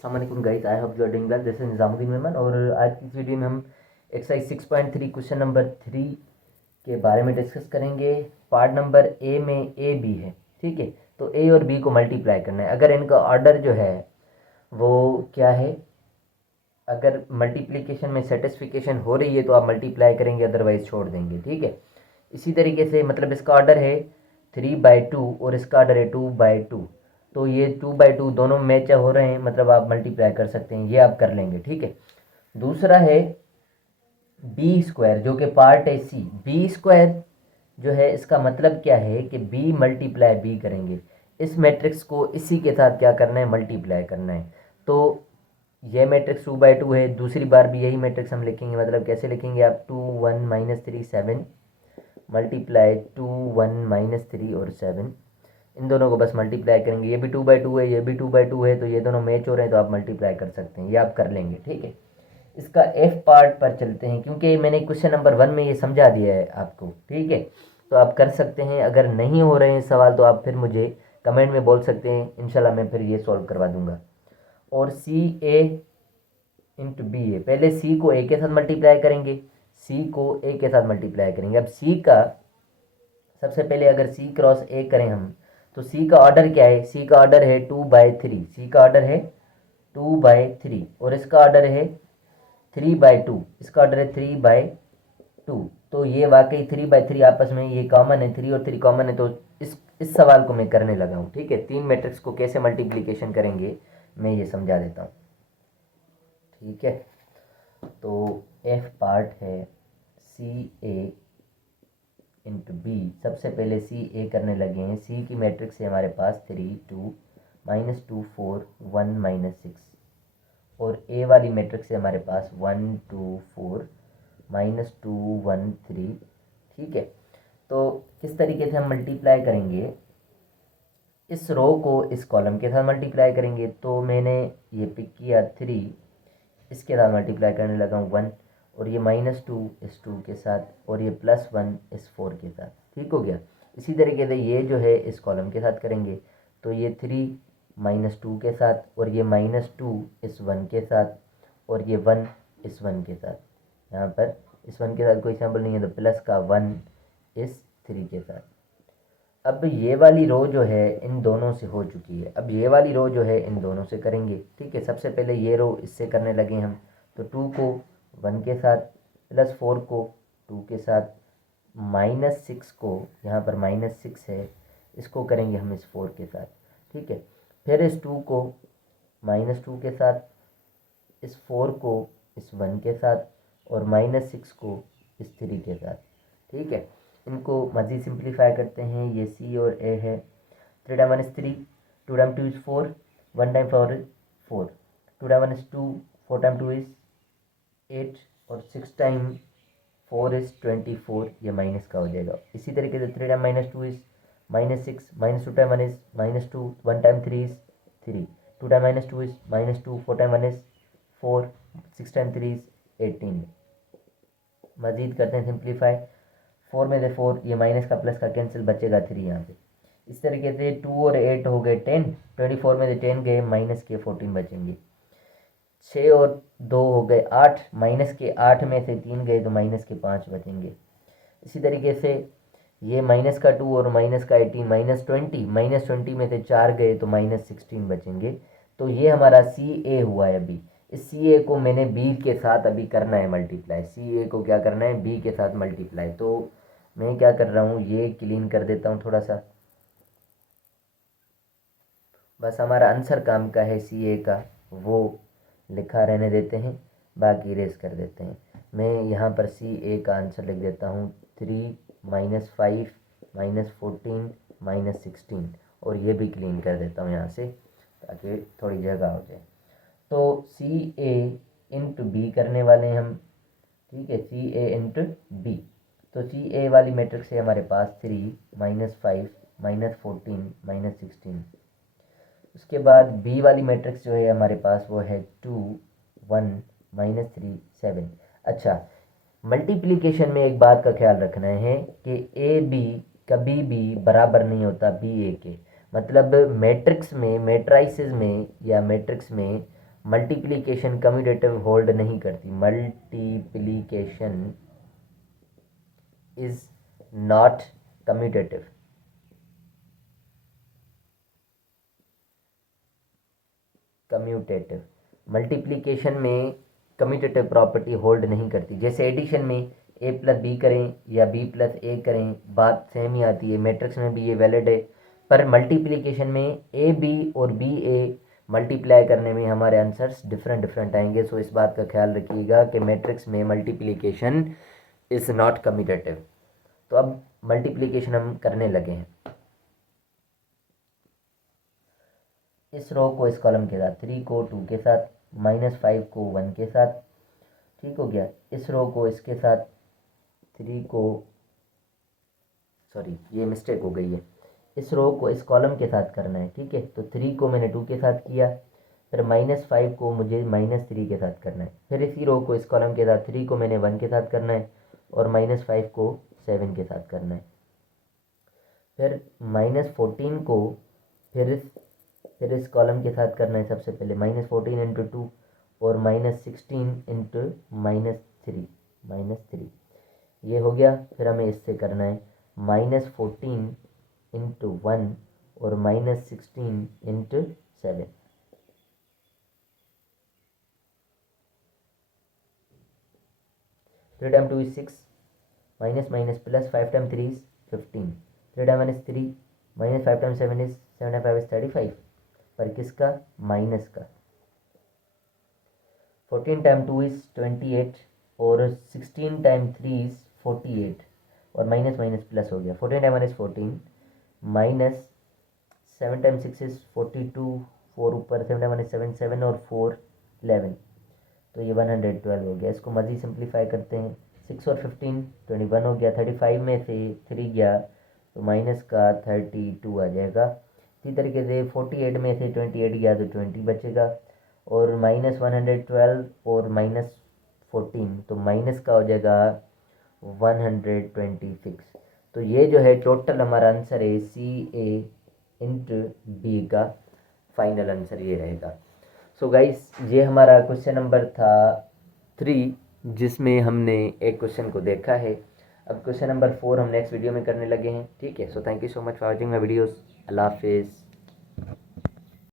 अस्सलाम वालेकुम guys, I hope you are doing well. This is Nizamuddin Memon और आज की इस वीडियो में हम एक्सरसाइज 6.3 क्वेश्चन नंबर 3 के बारे में डिस्कस करेंगे। पार्ट नंबर ए में ए बी है, ठीक है। तो ए और बी को मल्टीप्लाई करना है। अगर इनका ऑर्डर जो है वो क्या है, अगर मल्टीप्लिकेशन में सेटिस्फिकेशन हो रही है तो आप मल्टीप्लाई करेंगे, अदरवाइज छोड़ देंगे, ठीक है। इसी तरीके से मतलब इसका ऑर्डर है 3/2 और इसका ऑर्डर है 2/2, तो ये 2/2 दोनों मैच हो रहे हैं, मतलब आप मल्टीप्लाई कर सकते हैं, ये आप कर लेंगे, ठीक है। दूसरा है बी स्क्वायर, जो कि पार्ट है सी। बी स्क्वायर जो है इसका मतलब क्या है कि बी मल्टीप्लाई बी करेंगे। इस मैट्रिक्स को इसी के साथ क्या करना है, मल्टीप्लाई करना है। तो ये मैट्रिक्स 2/2 है, दूसरी बार भी यही मैट्रिक्स हम लिखेंगे। मतलब कैसे लिखेंगे आप, 2 1 -3 7 मल्टीप्लाई 2 1 -3 और 7, इन दोनों को बस मल्टीप्लाई करेंगे। ये भी 2/2 है, ये भी 2/2 है, तो ये दोनों मैच हो रहे हैं, तो आप मल्टीप्लाई कर सकते हैं, ये आप कर लेंगे, ठीक है। इसका एफ पार्ट पर चलते हैं, क्योंकि मैंने क्वेश्चन नंबर 1 में ये समझा दिया है आपको, ठीक है। तो आप कर सकते हैं। अगर नहीं हो रहे हैं सवाल तो आप फिर मुझे कमेंट में बोल सकते हैं, इंशाल्लाह मैं फिर ये सॉल्व करवा दूंगा। और सी ए इंटू बी ए, पहले सी को ए के साथ मल्टीप्लाई करेंगे, सी को ए के साथ मल्टीप्लाई करेंगे। अब सी का सबसे पहले अगर सी क्रॉस ए करें हम, तो सी का ऑर्डर क्या है, सी का ऑर्डर है 2/3, सी का ऑर्डर है 2/3 और इसका ऑर्डर है 3/2, इसका ऑर्डर है 3/2। तो ये वाकई 3/3 आपस में ये कॉमन है, 3 और 3 कॉमन है। तो इस सवाल को मैं करने लगा हूँ, ठीक है। तीन मैट्रिक्स को कैसे मल्टीप्लिकेशन करेंगे मैं ये समझा देता हूँ, ठीक है। तो एफ पार्ट है सी ए इंटू बी। सबसे पहले सी ए करने लगे हैं। सी की मैट्रिक्स है हमारे पास 3 2 -2 4 1 -6 और ए वाली मैट्रिक्स है हमारे पास 1 2 4 -2 1 3, ठीक है। तो किस तरीके से हम मल्टीप्लाई करेंगे, इस रो को इस कॉलम के साथ मल्टीप्लाई करेंगे। तो मैंने ये पिक किया 3, इसके साथ मल्टीप्लाई करने लगा हूँ 1, और ये -2 इस 2 के साथ, और ये +1 इस 4 के साथ, ठीक हो गया। इसी तरीके से ये जो है इस कॉलम के साथ करेंगे। तो ये 3 -2 के साथ, और ये -2 इस 1 के साथ, और ये 1 इस 1 के साथ। यहाँ पर इस 1 के साथ कोई सिंबल नहीं है, तो प्लस का 1 इस 3 के साथ। अब ये वाली रो जो है इन दोनों से हो चुकी है, अब ये वाली रो जो है इन दोनों से करेंगे, ठीक है। सबसे पहले ये रो इससे करने लगे हम, तो 2 को 1 के साथ, +4 को 2 के साथ, -6 को, यहाँ पर -6 है, इसको करेंगे हम इस 4 के साथ, ठीक है। फिर इस 2 को -2 के साथ, इस 4 को इस 1 के साथ, और -6 को इस 3 के साथ, ठीक है। इनको मज़ीद सिंप्लीफाई करते हैं। ये सी और ए है, 3 time 1 is 3, 2 time 2 is 4, 1 time 4 is 4, 2 time 1 is 2, 4 time 2 is 8, और 6 टाइम 4 इज़ 24, ये माइनस का हो जाएगा। इसी तरीके से 3 time -2 is -6, -2 time 1 is -2, 1 time 3 is 3, 2 time -2 is -2, 4 time 1 is 4, 6 time 3 is 18। मज़ीद करते हैं सिंप्लीफाई, 4 में से 4, ये माइनस का प्लस का कैंसिल, बचेगा 3 यहाँ पे। इस तरीके से 2 और 8 हो गए 10, 24 में से 10 गए, माइनस के 14 बचेंगे। 6 और 2 हो गए 8, माइनस के 8 में से 3 गए, तो माइनस के 5 बचेंगे। इसी तरीके से ये माइनस का 2 और माइनस का 18, -20, -20 में से 4 गए, तो -16 बचेंगे। तो ये हमारा सी ए हुआ है। अभी इस सी ए को मैंने बी के साथ अभी करना है मल्टीप्लाई। सी ए को क्या करना है, बी के साथ मल्टीप्लाई। तो मैं क्या कर रहा हूँ, ये क्लीन कर देता हूँ थोड़ा सा, बस हमारा आंसर काम का है सी ए का, वो लिखा रहने देते हैं, बाकी इरेज कर देते हैं। मैं यहाँ पर सी ए का आंसर लिख देता हूँ 3 -5 -14 -16, और ये भी क्लीन कर देता हूँ यहाँ से, ताकि थोड़ी जगह हो जाए। तो सी ए इंटू बी करने वाले हैं हम, ठीक है, सी ए इंटू बी। तो सी ए वाली मैट्रिक्स है हमारे पास 3 -5 -14 -16। उसके बाद बी वाली मैट्रिक्स जो है हमारे पास वो है 2 1 -3 7। अच्छा, मल्टीप्लिकेशन में एक बात का ख्याल रखना है कि ए बी कभी भी बराबर नहीं होता बी ए के। मतलब मैट्रिक्स में, मैट्राइसिस में या मैट्रिक्स में मल्टीप्लिकेशन कम्यूटेटिव होल्ड नहीं करती, multiplication is not commutative. Commutative multiplication में कम्यूटेटिव प्रॉपर्टी होल्ड नहीं करती। जैसे एडिशन में ए प्लस बी करें या बी प्लस ए करें, बात सेम ही आती है, मैट्रिक्स में भी ये वैलिड है। पर मल्टीप्लिकेशन में ए बी और बी ए मल्टीप्लाई करने में हमारे आंसर्स डिफरेंट डिफरेंट आएंगे। सो इस बात का ख्याल रखिएगा कि मैट्रिक्स में मल्टीप्लिकेशन इज़ नॉट कम्यूटेटिव। तो अब मल्टीप्लिकेशन हम करने लगे हैं। इस रो को इस कॉलम के साथ, 3 को 2 के साथ, -5 को 1 के साथ, ठीक हो गया। इस रो को इसके साथ, 3 को, सॉरी ये मिस्टेक हो गई है, इस रो को इस कॉलम के साथ करना है, ठीक है। तो 3 को मैंने 2 के साथ किया, फिर -5 को मुझे -3 के साथ करना है, फिर इसी रो को इस कॉलम के साथ, 3 को मैंने 1 के साथ करना है और -5 को 7 के साथ करना है। फिर -14 को फिर इस कॉलम के साथ करना है। सबसे पहले -14 इंटू 2 और -16 इंटू -3 ये हो गया। फिर हमें इससे करना है -14 इंटू 1 और -16 into 7। Three time 2 is 6, minus minus plus, 5 time 3 is 15, 3 time 1 is 3, -5 time 7 is 7 time 5 is 35, पर किसका? माइनस का। 14 टाइम 2 इज 28 और 16 टाइम 3 इज 48 और माइनस माइनस प्लस हो गया। 14 time 1 is 14, minus 7 time 6 is 42, 4 ऊपर, 7 टाइम 1 इज 7, 7 और 4 11, तो ये 112 हो गया। इसको मज़ीद सिंप्लीफाई करते हैं, 6 और 15 21 हो गया। 35 में से 3 गया तो माइनस का 32 आ जाएगा। इसी तरीके से 48 में से 28 गया तो 20 बचेगा और -112 और -14 तो माइनस का हो जाएगा 126। तो ये जो है टोटल हमारा आंसर है CA इंटू B का फाइनल आंसर ये रहेगा। सो गाइस ये हमारा क्वेश्चन नंबर था 3 जिसमें हमने एक क्वेश्चन को देखा है। अब क्वेश्चन नंबर 4 हम नेक्स्ट वीडियो में करने लगे हैं, ठीक है। So thank you so much for watching my videos. अल्लाह हाफिज़।